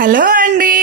Hello అండి,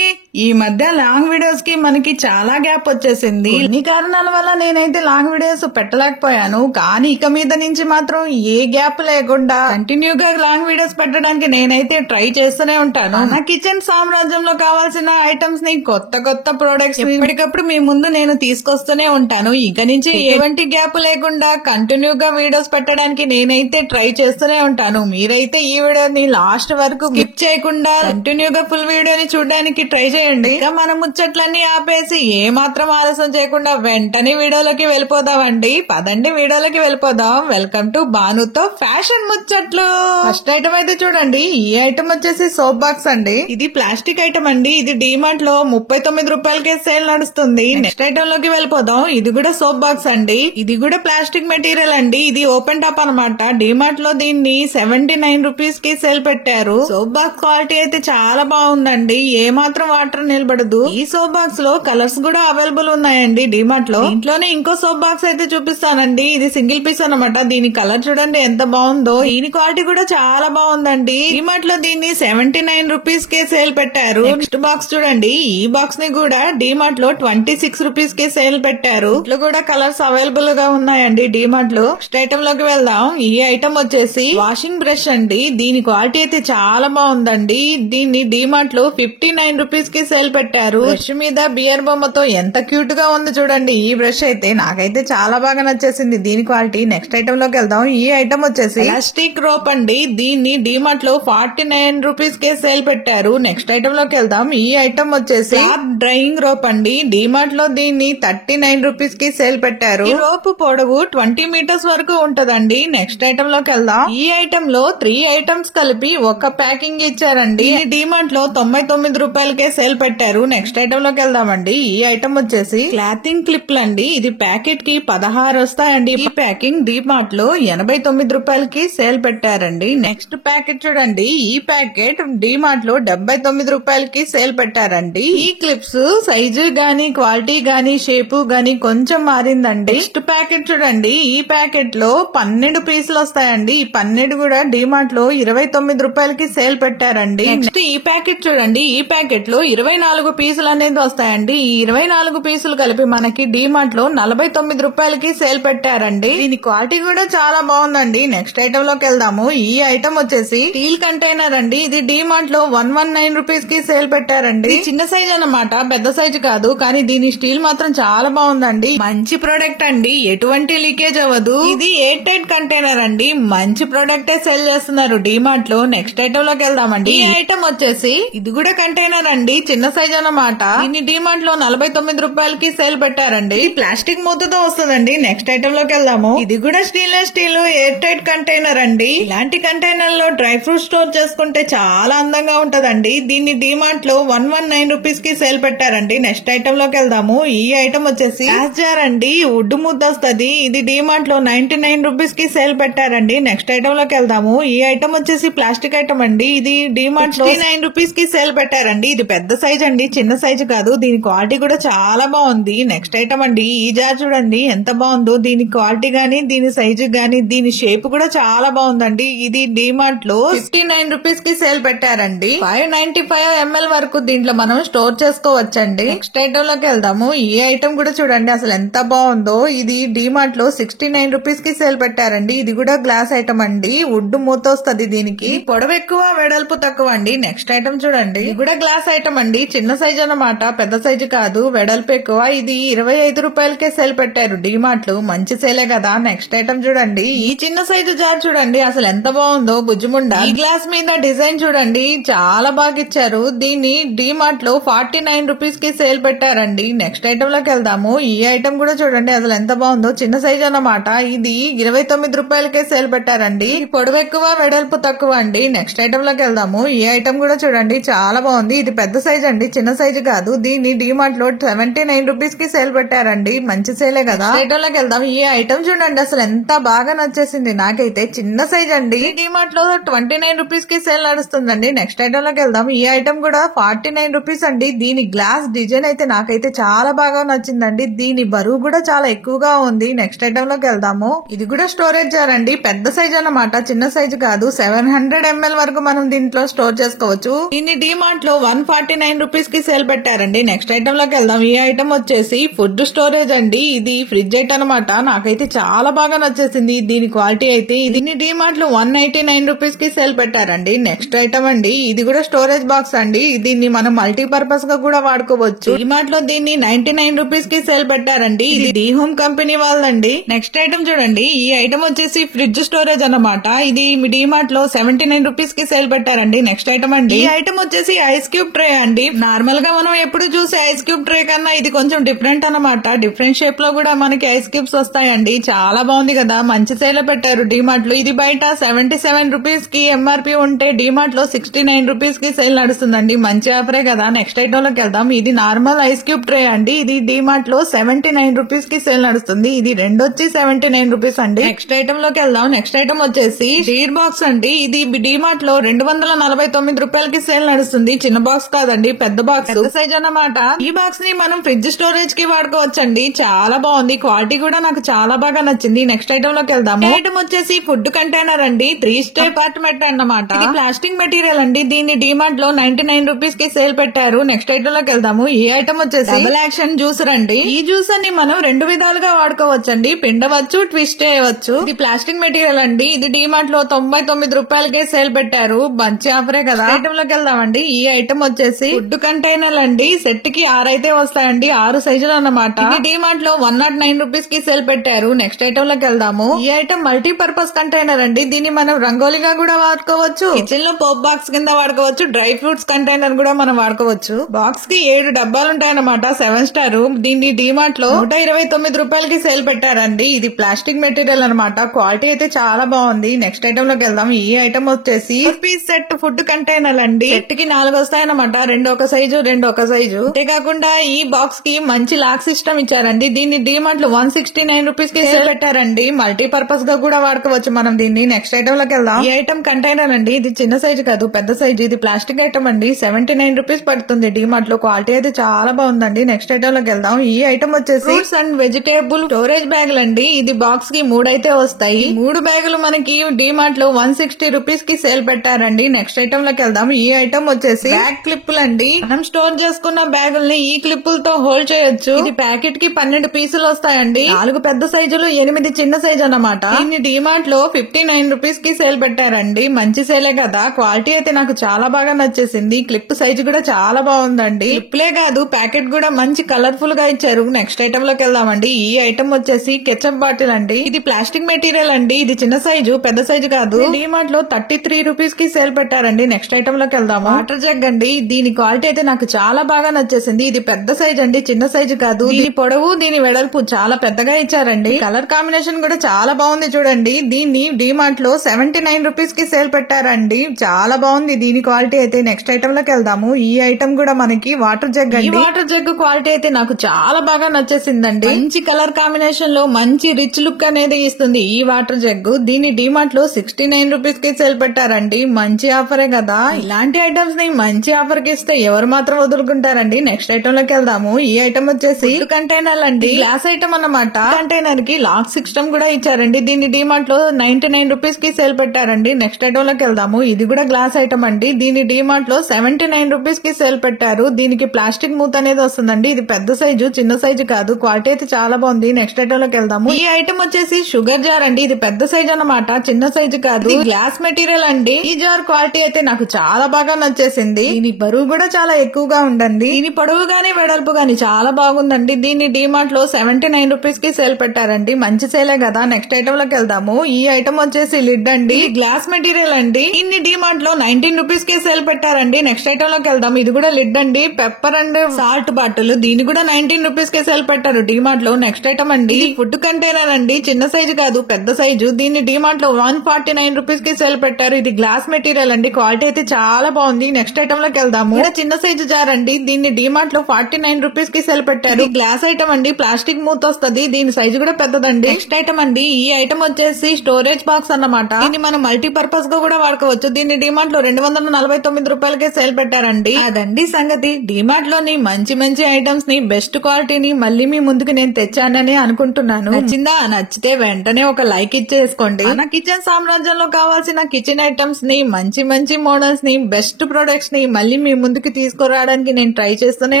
ఈ మధ్య లాంగ్ వీడియోస్ కి మనకి చాలా గ్యాప్ వచ్చేసింది. కొన్ని కారణాల వల్ల నేనైతే లాంగ్ వీడియోస్ పెట్టలేకపోయాను. కానీ ఇక మీద నుంచి మాత్రం ఏ గ్యాప్ లేకుండా కంటిన్యూగా లాంగ్ వీడియోస్ పెట్టడానికి నేనైతే ట్రై చేస్తూనే ఉంటాను. నా కిచెన్ సామ్రాజ్యంలో కావాల్సిన ఐటమ్స్ ని కొత్త ప్రొడక్ట్స్ ఎప్పటికప్పుడు మీ ముందు నేను తీసుకొస్తూనే ఉంటాను. ఇక నుంచి ఎటువంటి గ్యాప్ లేకుండా కంటిన్యూగా వీడియోస్ పెట్టడానికి నేనైతే ట్రై చేస్తూనే ఉంటాను. మీరైతే ఈ వీడియోని లాస్ట్ వరకు స్కిప్ చేయకుండా కంటిన్యూగా ఫుల్ వీడియోని చూడడానికి ట్రై చేయండి. ఇక మన ముచ్చట్లన్నీ ఆపేసి ఏ మాత్రం ఆలస్యం చేయకుండా వెంటనే వీడియోలోకి వెళ్ళిపోదామండి. పదండి వీడియోలోకి వెళ్ళిపోదాం. వెల్కమ్ టు బానుతో ఫ్యాషన్ ముచ్చట్లు. ఫస్ట్ ఐటమ్ అయితే చూడండి. ఈ ఐటమ్ వచ్చేసి సోప్ బాక్స్ అండి. ఇది ప్లాస్టిక్ ఐటమ్ అండి. ఇది డిమార్ట్ లో 39 రూపాయలకే సేల్ నడుస్తుంది. నెక్స్ట్ ఐటమ్ లోకి వెళ్ళిపోదాం. ఇది కూడా సోప్ బాక్స్ అండి. ఇది కూడా ప్లాస్టిక్ మెటీరియల్ అండి. ఇది ఓపెన్ టాప్ అనమాట. డిమార్ట్ లో దీన్ని 79 రూపీస్ కి సేల్ పెట్టారు. సోప్ బాక్స్ క్వాలిటీ అయితే చాలా బాగుందండి. ఏ మాత్రం వాటర్ నిలబడదు. ఈ సోప్ బాక్స్ లో కలర్స్ కూడా అవైలబుల్ ఉన్నాయండి డిమార్ట్ లో. ఇంట్లోనే ఇంకో సోప్ బాక్స్ అయితే చూపిస్తానండి. ఇది సింగిల్ పీస్ అనమాట. దీని కలర్ చూడండి ఎంత బాగుందో. దీని క్వాలిటీ కూడా చాలా బాగుందండి. డిమార్ట్ లో దీన్ని 79 రూపీస్ కే సేల్ పెట్టారు. నెక్స్ట్ బాక్స్ చూడండి. ఈ బాక్స్ ని కూడా డిమార్ట్ లో 26 రూపీస్ కే సేల్ పెట్టారు. ఇట్లా కూడా కలర్స్ అవైలబుల్ గా ఉన్నాయండి డిమార్ట్ లో. నెక్స్ట్ ఐటమ్ లోకి వెళ్దాం. ఈ ఐటమ్ వచ్చేసి వాషింగ్ బ్రష్ అండి. దీని క్వాలిటీ అయితే చాలా బాగుందండి. దీన్ని డిమార్ట్ లో 59 రూపీస్ కి సేల్ పెట్టారు. బ్రష్ మీద బియర్ బొమ్మతో ఎంత క్యూట్ గా ఉంది చూడండి. ఈ బ్రష్ అయితే నాకైతే చాలా బాగా నచ్చేసింది దీని క్వాలిటీ. నెక్స్ట్ ఐటమ్ లోకి వెళ్దాం. ఈ ఐటమ్ వచ్చేసి ప్లాస్టిక్ రోప్ అండి. దీన్ని డిమార్ట్ లో 49 రూపీస్ కే సేల్ పెట్టారు. నెక్స్ట్ ఐటమ్ లోకి వెళ్దాం. ఈ ఐటమ్ వచ్చేసి డ్రైయింగ్ రోప్ అండి. డిమార్ట్ లో దీన్ని 39 రూపీస్ కి సేల్ పెట్టారు. ఈ రోప్ పొడవు 20 మీటర్స్ వరకు ఉంటదండి. నెక్స్ట్ ఐటమ్ లోకి వెళ్దాం. ఈ ఐటమ్ లో 3 ఐటమ్స్ కలిపి ఒక ప్యాకింగ్ ఇచ్చారండి. డిమార్ట్ లో 99 రూపాయలకే సేల్ పెట్టారు. నెక్స్ట్ ఐటమ్ లోకి వెళ్దామండి. ఈ ఐటమ్ వచ్చేసి క్లాతింగ్ క్లిప్లు అండి. ఇది ప్యాకెట్ కి 16 వస్తాయండి. ఈ ప్యాకింగ్ డిమార్ట్ లో 89 రూపాయలకి సేల్ పెట్టారండి. నెక్స్ట్ ప్యాకెట్ చూడండి. ఈ ప్యాకెట్ డిమార్ట్ లో 79 రూపాయలకి సేల్ పెట్టారండి. ఈ క్లిప్స్ సైజు గానీ క్వాలిటీ గానీ షేపు గానీ కొంచెం మారిందండి. నెక్స్ట్ ప్యాకెట్ చూడండి. ఈ ప్యాకెట్ లో 12 పీసులు వస్తాయండి. ఈ 12 కూడా డిమార్ట్ లో 29 రూపాయలకి సేల్ పెట్టారండి. నెక్స్ట్ ఈ ప్యాకెట్ చూడండి. ఈ ప్యాకెట్ లో 24 పీసులు అనేది వస్తాయండి. ఈ 24 పీసులు కలిపి మనకి డిమార్ట్ లో 49 రూపాయలకి సేల్ పెట్టారండి. దీని క్వాలిటీ కూడా చాలా బాగుందండి. నెక్స్ట్ ఐటమ్ లోకి వెళ్దాము. ఈ ఐటమ్ వచ్చేసి స్టీల్ కంటైనర్ అండి. ఇది డిమార్ట్ లో 119 రూపీస్ కి సేల్ పెట్టారండి. చిన్న సైజ్ అన్నమాట, పెద్ద సైజ్ కాదు. కానీ దీని స్టీల్ మాత్రం చాలా బాగుందండి. మంచి ప్రొడక్ట్ అండి. ఎటువంటి లీకేజ్ అవ్వదు. ఇది ఎయిర్ టైట్ కంటైనర్ అండి. మంచి ప్రొడక్ట్ సేల్ చేస్తున్నారు డిమార్ట్ లో. నెక్స్ట్ ఐటమ్ లోకి వెళ్దామండి. ఈ ఐటమ్ వచ్చేసి ఇది కూడా కంటైనర్ అండి. చిన్న సైజ్ అన్నమాట. దీన్ని డిమార్ట్ లో 49 రూపాయలకి సేల్ పెట్టారండి. ఇది ప్లాస్టిక్ మూతతో వస్తుందండి. నెక్స్ట్ ఐటమ్ లోకి వెళ్దాము. ఇది కూడా stainless steel air tight container అండి. ఇలాంటి కంటైనర్ లో డ్రై ఫ్రూట్ స్టోర్ చేసుకుంటే చాలా అందంగా ఉంటదండి. దీన్ని డిమార్ట్ లో 119 రూపీస్ కి సేల్ పెట్టారండి. నెక్స్ట్ ఐటమ్ లోకి వెళ్దాము. ఈ ఐటమ్ వచ్చేసి గ్లాస్ జార్ అండి. వుడ్ ముద్ద వస్తుంది. ఇది డిమార్ట్ లో 99 రూపీస్ కి సేల్ పెట్టారండి. నెక్స్ట్ ఐటమ్ లోకి వెళ్దాము. ఈ ఐటమ్ వచ్చేసి ప్లాస్టిక్ ఐటమ్ అండి. ఇది డిమార్ట్ లో 9 రూపీస్ కి సేల్ పెట్టారండి. ఇది పెద్ద సైజ్ అండి, చిన్న సైజ్ కాదు. దీని క్వాలిటీ కూడా చాలా బాగుంది. నెక్స్ట్ ఐటమ్ అండి. ఈ జార్ చూడండి ఎంత బాగుందో. దీని క్వాలిటీ గానీ దీని సైజు గానీ దీని షేప్ కూడా చాలా బాగుందండి. ఇది డిమార్ట్ లో 59 రూపీస్ కి సేల్ పెట్టారండి. 595 ml వరకు దీంట్లో మనం స్టోర్ చేసుకోవచ్చండి. నెక్స్ట్ ఐటమ్ లోకి వెళ్దాము. ఈ ఐటమ్ కూడా చూడండి అసలు ఎంత బాగుందో. ఇది డిమార్ట్ లో 69 రూపీస్ కి సేల్ పెట్టారండి. ఇది కూడా గ్లాస్ ఐటమ్ అండి. వుడ్ మూత వస్తుంది. దీనికి పొడవు ఎక్కువ, వెడల్పు తక్కువ అండి. నెక్స్ట్ ఐటమ్ చూడండి. ఇది కూడా గ్లాస్ ఐటమ్ అండి. చిన్న సైజ్ అన్నమాట, పెద్ద సైజు కాదు. వెడల్పు ఎక్కువ. ఇది 25 రూపాయలకే సేల్ పెట్టారు డిమార్ట్ లో. మంచి సేలే కదా. నెక్స్ట్ ఐటమ్ చూడండి. ఈ చిన్న సైజు జార్ చూడండి అసలు ఎంత బాగుందో. బుజ్జిముండ. ఈ గ్లాస్ మీద డిజైన్ చూడండి చాలా బాగా ఇచ్చారు. దీన్ని డిమార్ట్ లో 49 రూపీస్ కి సేల్ పెట్టారండి. నెక్స్ట్ ఐటమ్ లోకి వెళ్దాము. ఈ ఐటమ్ కూడా చూడండి అసలు ఎంత బాగుందో. చిన్న సైజ్ అన్నమాట. ఇది 29 రూపాయలకే సేల్ పెట్టారండి. పొడవు ఎక్కువ, వెడల్పు తక్కువ అండి. నెక్స్ట్ ఐటమ్ లోకి వెళ్దాము. ఈ ఐటమ్ కూడా చూడండి చాలా బాగుంది. ఇది పెద్ద సైజ్ అండి, చిన్న సైజు కాదు. దీన్ని డిమార్ట్ లో 79 రూపీస్ కి సేల్ పెట్టారండి. మంచి సేలే కదా. ఐటమ్ లోకి వెళ్దాం. ఈ ఐటమ్ చూడండి అసలు ఎంత బాగా నచ్చేసింది నాకైతే. చిన్న సైజ్ అండి. డిమార్ట్ లో 29 రూపీస్ కి సేల్ నడుస్తుందండి. నెక్స్ట్ ఐటమ్ లోకి వెళ్దాం. ఈ ఐటమ్ కూడా 49 రూపీస్ అండి. దీని గ్లాస్ డిజైన్ అయితే నాకైతే చాలా బాగా నచ్చిందండి. దీని బరువు కూడా చాలా ఎక్కువగా ఉంది. నెక్స్ట్ ఐటమ్ లోకి వెళ్దాము. ఇది కూడా స్టోరేజ్ జార్ అండి. పెద్ద సైజ్ అన్నమాట, చిన్న సైజు కాదు. 700 ml వరకు మనం దీంట్లో స్టోర్ చేసుకోవచ్చు. దీన్ని డిమార్ట్ లో 140 149 రూపీస్ కి సేల్ పెట్టారండి. నెక్స్ట్ ఐటమ్ లోకి వెళ్దాం. ఈ ఐటమ్ వచ్చేసి ఫుడ్ స్టోరేజ్ అండి. ఇది ఫ్రిడ్జ్ ఐటమ్ అనమాట. నాకైతే చాలా బాగా నచ్చేసింది దీని క్వాలిటీ అయితే. దీన్ని డిమార్ట్ లో 189 రూపీస్ కి సేల్ పెట్టారండి. నెక్స్ట్ ఐటమ్ అండి. ఇది కూడా స్టోరేజ్ బాక్స్ అండి. దీన్ని మనం మల్టీపర్పస్ గా కూడా వాడుకోవచ్చు. డిమార్ట్ లో దీన్ని 99 రూపీస్ కి సేల్ పెట్టారండి. ఇది డి హోమ్ కంపెనీ వాళ్ళండి. నెక్స్ట్ ఐటమ్ చూడండి. ఈ ఐటమ్ వచ్చేసి ఫ్రిడ్జ్ స్టోరేజ్ అన్నమాట. ఇది డిమార్ట్ లో 79 రూపీస్ కి సేల్ పెట్టారండి. నెక్స్ట్ ఐటమ్ అండి. ఈ ఐటమ్ వచ్చేసి ఐస్ క్యూబ్ ట్రే అండి. నార్మల్ గా మనం ఎప్పుడు చూసే ఐస్ క్యూబ్ ట్రే కన్నా ఇది కొంచెం డిఫరెంట్ అన్నమాట. డిఫరెంట్ షేప్ లో కూడా మనకి ఐస్ క్యూబ్స్ వస్తాయండి. చాలా బాగుంది కదా. మంచి సేల్ పెట్టారు డిమార్ట్ లో. ఇది బయట 77 రూపీస్ కి ఎంఆర్పీ ఉంటే డిమార్ట్ లో 69 రూపీస్ కి సేల్ నడుస్తుందండి. మంచి ఆఫరే కదా. నెక్స్ట్ ఐటమ్ లోకి వెళ్దాం. ఇది నార్మల్ ఐస్ క్యూబ్ ట్రే అండి. ఇది డిమార్ట్ లో 79 రూపీస్ కి సేల్ నడుస్తుంది. ఇది రెండు వచ్చి 79 రూపీస్ అండి. నెక్స్ట్ ఐటమ్ లోకి వెళ్దాం. నెక్స్ట్ ఐటమ్ వచ్చేసి స్టీల్ బాక్స్ అండి. ఇది డిమార్ట్ లో 249 రూపాయలకి సేల్ నడుస్తుంది. చిన్న బాక్స్ కాదండి, పెద్ద బాక్స్, పెద్ద సైజ్ అన్నమాట. ఈ బాక్స్ ని మనం ఫ్రిడ్జ్ స్టోరేజ్ కి వాడుకోవచ్చండి. చాలా బాగుంది. క్వాలిటీ కూడా నాకు చాలా బాగా నచ్చింది. నెక్స్ట్ ఐటమ్ లోకి వెళ్దాం. ఐటమ్ వచ్చేసి ఫుడ్ కంటైనర్ అండి. 3 స్టెప్ అపార్ట్మెంట్ అన్నమాట. ఇది ప్లాస్టిక్ మెటీరియల్ అండి. దీన్ని డిమార్ట్ లో 99 రూపీస్ కి సేల్ పెట్టారు. నెక్స్ట్ ఐటమ్ లోకి వెళ్దాము. ఈ ఐటమ్ వచ్చేసి డబుల్ యాక్షన్ జ్యూసర్ అండి. ఈ జ్యూసర్ ని మనం 2 విధాలుగా వాడుకోవచ్చండి. పిండవచ్చు, ట్విస్ట్ చేయవచ్చు. ఇది ప్లాస్టిక్ మెటీరియల్ అండి. ఇది డిమార్ట్ లో 99 రూపాయలకే సేల్ పెట్టారు. మంచి ఆఫరే కదా. ఐటమ్ లోకి వెళ్దామండి. ఈ ఐటమ్ వచ్చేసి ఫుడ్ కంటైనర్ అండి. సెట్ కి 6 అయితే వస్తాయండి. 6 సైజులు అన్నమాట. ఇది డిమార్ట్ లో 109 రూపీస్ కి సేల్ పెట్టారు. నెక్స్ట్ ఐటమ్ లోకి వెళ్దాము. ఈ ఐటమ్ మల్టీపర్పస్ కంటైనర్ అండి. దీన్ని మనం రంగోలీగా కూడా వాడుకోవచ్చు. కిచెన్ లో పోప్ బాక్స్ కింద వాడుకోవచ్చు. డ్రై ఫ్రూట్స్ కంటైనర్ కూడా మనం వాడుకోవచ్చు. బాక్స్ కి 7 డబ్బాలు ఉంటాయన్నమాట. 7 స్టార్. దీన్ని డిమార్ట్ లో 129 రూపాయలకి సేల్ పెట్టారండి. ఇది ప్లాస్టిక్ మెటీరియల్ అన్నమాట. క్వాలిటీ అయితే చాలా బాగుంది. నెక్స్ట్ ఐటమ్ లోకి వెళ్దాం. ఈ ఐటమ్ వచ్చేసి 4 పీస్ సెట్ ఫుడ్ కంటైనర్ అండి. సెట్ కి 4 వస్తాయన్నమాట. 2 ఒక సైజు, 2 ఒక సైజు. అంతేకాకుండా ఈ బాక్స్ కి మంచి లాక్ సిస్టమ్ ఇచ్చారండి. దీన్ని డిమార్ట్ లో 169 రూపీస్ కి సేల్ పెట్టారండి. మల్టీపర్పస్ గా కూడా వాడుకోవచ్చు మనం దీన్ని. నెక్స్ట్ ఐటమ్ లోకి వెళ్దాం. ఈ ఐటమ్ కంటైనర్ అండి. ఇది చిన్న సైజు కాదు, పెద్ద సైజు. ఇది ప్లాస్టిక్ ఐటమ్ అండి. 79 రూపీస్ పడుతుంది డిమార్ట్ లో. క్వాలిటీ అయితే చాలా బాగుందండి. నెక్స్ట్ ఐటమ్ లోకి వెళ్దాం. ఈ ఐటమ్ వచ్చేసి ఫ్రూట్స్ అండ్ వెజిటేబుల్ స్టోరేజ్ బ్యాగులు అండి. ఇది బాక్స్ కి 3 అయితే వస్తాయి. 3 బ్యాగులు మనకి డిమార్ట్ లో 160 రూపీస్ కి సేల్ పెట్టారండి. నెక్స్ట్ ఐటమ్ లోకి వెళ్దాం. ఈ ఐటమ్ వచ్చేసి బ్యాగ్ క్లిప్పులు అండి. మనం స్టోర్ చేసుకున్న బ్యాగుల్ని ఈ క్లిప్పులతో హోల్డ్ చేయొచ్చు. ఇది ప్యాకెట్ కి 12 పీసులు వస్తాయండి. 4 పెద్ద సైజులు, 8 చిన్న సైజు అన్నమాట. దీన్ని డిమార్ట్ లో 59 రూపీస్ కి సేల్ పెట్టారండి. మంచి సేలే కదా. క్వాలిటీ అయితే నాకు చాలా బాగా నచ్చేసింది. క్లిప్ సైజు కూడా చాలా బాగుందండి. క్లిప్లే కాదు, ప్యాకెట్ కూడా మంచి కలర్ఫుల్ గా ఇచ్చారు. నెక్స్ట్ ఐటమ్ లోకి వెళ్దామండి. ఈ ఐటమ్ వచ్చేసి కెచప్ బాటిల్ అండి. ఇది ప్లాస్టిక్ మెటీరియల్ అండి. ఇది చిన్న సైజు, పెద్ద సైజు కాదు. డిమార్ట్ లో 33 రూపీస్ కి సేల్ పెట్టారండి. నెక్స్ట్ ఐటమ్ లోకి వెళ్దాము. వాటర్ జగ్ అండి. దీని క్వాలిటీ అయితే నాకు చాలా బాగా నచ్చేసింది. ఇది పెద్ద సైజ్ అండి, చిన్న సైజు కాదు. దీని పొడవు, దీని వెడల్పు చాలా పెద్దగా ఇచ్చారండి. కలర్ కాంబినేషన్ కూడా చాలా బాగుంది చూడండి. దీన్ని డిమార్ట్ లో 79 రూపీస్ కి సేల్ పెట్టారండి. చాలా బాగుంది దీని క్వాలిటీ అయితే. నెక్స్ట్ ఐటమ్ లోకి వెళ్దాము. ఈ ఐటమ్ కూడా మనకి వాటర్ జగ్ అండి. ఈ వాటర్ జగ్ క్వాలిటీ అయితే నాకు చాలా బాగా నచ్చేసిందండి. మంచి కలర్ కాంబినేషన్ లో మంచి రిచ్ లుక్ అనేది ఇస్తుంది ఈ వాటర్ జగ్. దీన్ని డిమార్ట్ లో 69 రూపీస్ కి సేల్ పెట్టారండి. మంచి ఆఫరే కదా. ఇలాంటి ఐటమ్స్ ని మంచి ఆఫర్ కి ఇస్తే ఎవరు మాత్రం వదులుకుంటారండి. నెక్స్ట్ ఐటమ్ లోకి వెళ్దాము. ఈ ఐటమ్ వచ్చేసి కంటైనర్ అండి. గ్లాస్ ఐటమ్ అన్నమాట. కంటైనర్ కి లాక్ సిస్టమ్ కూడా ఇచ్చారండి. దీన్ని డిమార్ట్ లో 99 రూపీస్ కి సేల్ పెట్టారండి. నెక్స్ట్ ఐటమ్ లోకి వెళ్దాము. ఇది కూడా గ్లాస్ ఐటమ్ అండి. దీన్ని డిమార్ట్ లో 79 రూపీస్ కి సేల్ పెట్టారు. దీనికి ప్లాస్టిక్ మూత అనేది వస్తుందండి. ఇది పెద్ద సైజు, చిన్న సైజు కాదు. క్వాలిటీ అయితే చాలా బాగుంది. నెక్స్ట్ ఐటమ్ లోకి వెళ్దాము. ఈ ఐటమ్ వచ్చేసి షుగర్ జార్ అండి. ఇది పెద్ద సైజు అన్నమాట, చిన్న సైజు కాదు. ఇది గ్లాస్ మెటీరియల్ అండి. ఈ జార్ క్వాలిటీ అయితే నాకు చాలా బాగా నచ్చేసింది. దీని బరువు కూడా చాలా ఎక్కువగా ఉండండి. దీని పొడవు గానీ వెడల్పు గానీ చాలా బాగుందండి. దీన్ని డిమార్ట్ లో 79 రూపీస్ కి సేల్ పెట్టారండి. మంచి సేలే కదా. నెక్స్ట్ ఐటమ్ లోకి వెళ్దాము. ఈ ఐటమ్ వచ్చేసి లిడ్ అండి. గ్లాస్ మెటీరియల్ అండి. దీన్ని డిమార్ట్ లో 19 రూపీస్ కి సేల్ పెట్టారండి. నెక్స్ట్ ఐటమ్ లోకి వెళ్దాం. ఇది కూడా లిడ్ అండి. Pepper and salt bottle. దీన్ని కూడా 19 రూపీస్ కి సేల్ పెట్టారు డిమార్ట్ లో. నెక్స్ట్ ఐటమ్ అండి. ఫుడ్ కంటైనర్ అండి. చిన్న సైజు కాదు, పెద్ద సైజు. దీన్ని డిమార్ట్ లో 149 రూపీస్ కి సేల్ పెట్టారు. ఇది గ్లాస్ మెటీరియల్ అండి. క్వాలిటీ అయితే చాలా బాగుంది. నెక్స్ట్ ఐటమ్ లోకి వెళ్దాము. చిన్న సైజు జార్ అండి. దీన్ని డిమార్ట్ లో 49 రూపీస్ కి సేల్ పెట్టారు. గ్లాస్ ఐటమ్ అండి. ప్లాస్టిక్ మూత వస్తుంది. దీని సైజు కూడా పెద్దదండి. నెక్స్ట్ ఐటమ్ అండి. ఈ ఐటమ్ వచ్చేసి స్టోరేజ్ బాక్స్ అన్నమాట. దీన్ని మనం మల్టీపర్పస్ గా కూడా వాడుకోవచ్చు. దీన్ని డిమార్ట్ లో 249 రూపాయలకే సేల్ పెట్టారండి. అదండి సంగతి. డిమార్ట్ లోని మంచి మంచి ఐటమ్స్ ని, బెస్ట్ క్వాలిటీని మళ్ళీ మీ ముందుకు నేను తెచ్చానని అనుకుంటున్నాను. నచ్చిందా? నచ్చితే వెంటనే ఒక లైక్ ఇచ్చేసుకోండి. మన కిచెన్ సామ్రాజ్యంలో కావాల్సిన కిచెన్ ఐటమ్స్ ని, మంచి మంచి మోడల్స్ ని, బెస్ట్ ప్రొడక్ట్స్ ని మళ్ళీ మీ ముందుకు తీసుకురావడానికి నేను ట్రై చేస్తూనే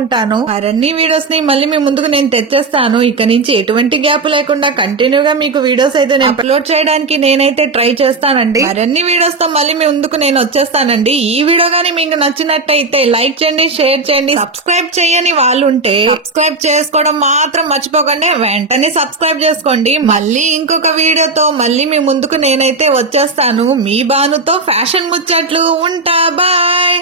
ఉంటాను. మరిన్ని వీడియోస్ ని మళ్ళీ మీ ముందుకు నేను తెచ్చేస్తాను. ఇక నుంచి ఎటువంటి గ్యాప్ లేకుండా కంటిన్యూగా మీకు వీడియోస్ అయితే నేను అప్లోడ్ చేయడానికి నేనైతే ట్రై చేస్తానండి. మరిన్ని వీడియోస్ తో మళ్ళీ మీ ముందుకు నేను వచ్చేస్తానండి. ఈ వీడియో గానీ మీకు నచ్చినట్టయితే లైక్ చేయండి, షేర్ చేయండి. సబ్స్క్రైబ్ చేయని వాళ్ళు ఉంటే సబ్స్క్రైబ్ చేసుకోవడం మాత్రం మర్చిపోకండి. వెంటనే సబ్స్క్రైబ్ చేసుకోండి. మళ్ళీ ఇంకొక వీడియోతో మళ్ళీ మీ ముందుకు నేనైతే వచ్చేస్తాను. మీ బానుతో ఫ్యాషన్ ముచ్చట్లు. ఉంటా, బాయ్.